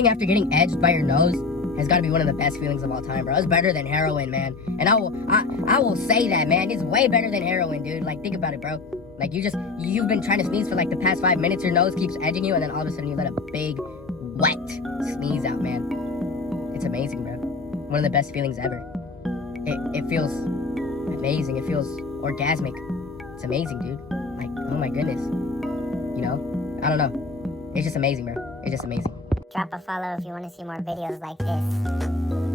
sneezing after getting edged by your nose has got to be one of the best feelings of all time, bro. It's better than heroin, man. And I will say that, man. It's way better than heroin, dude. Like, think about it, bro. Like, you've been trying to sneeze for like the past 5 minutes. Your nose keeps edging you, and then all of a sudden you let a big, wet sneeze out, man. It's amazing, bro. One of the best feelings ever. It feels amazing. It feels orgasmic. It's amazing, dude. Like, oh my goodness. You know? I don't know. It's just amazing, bro. It's just amazing. Drop a follow if you want to see more videos like this.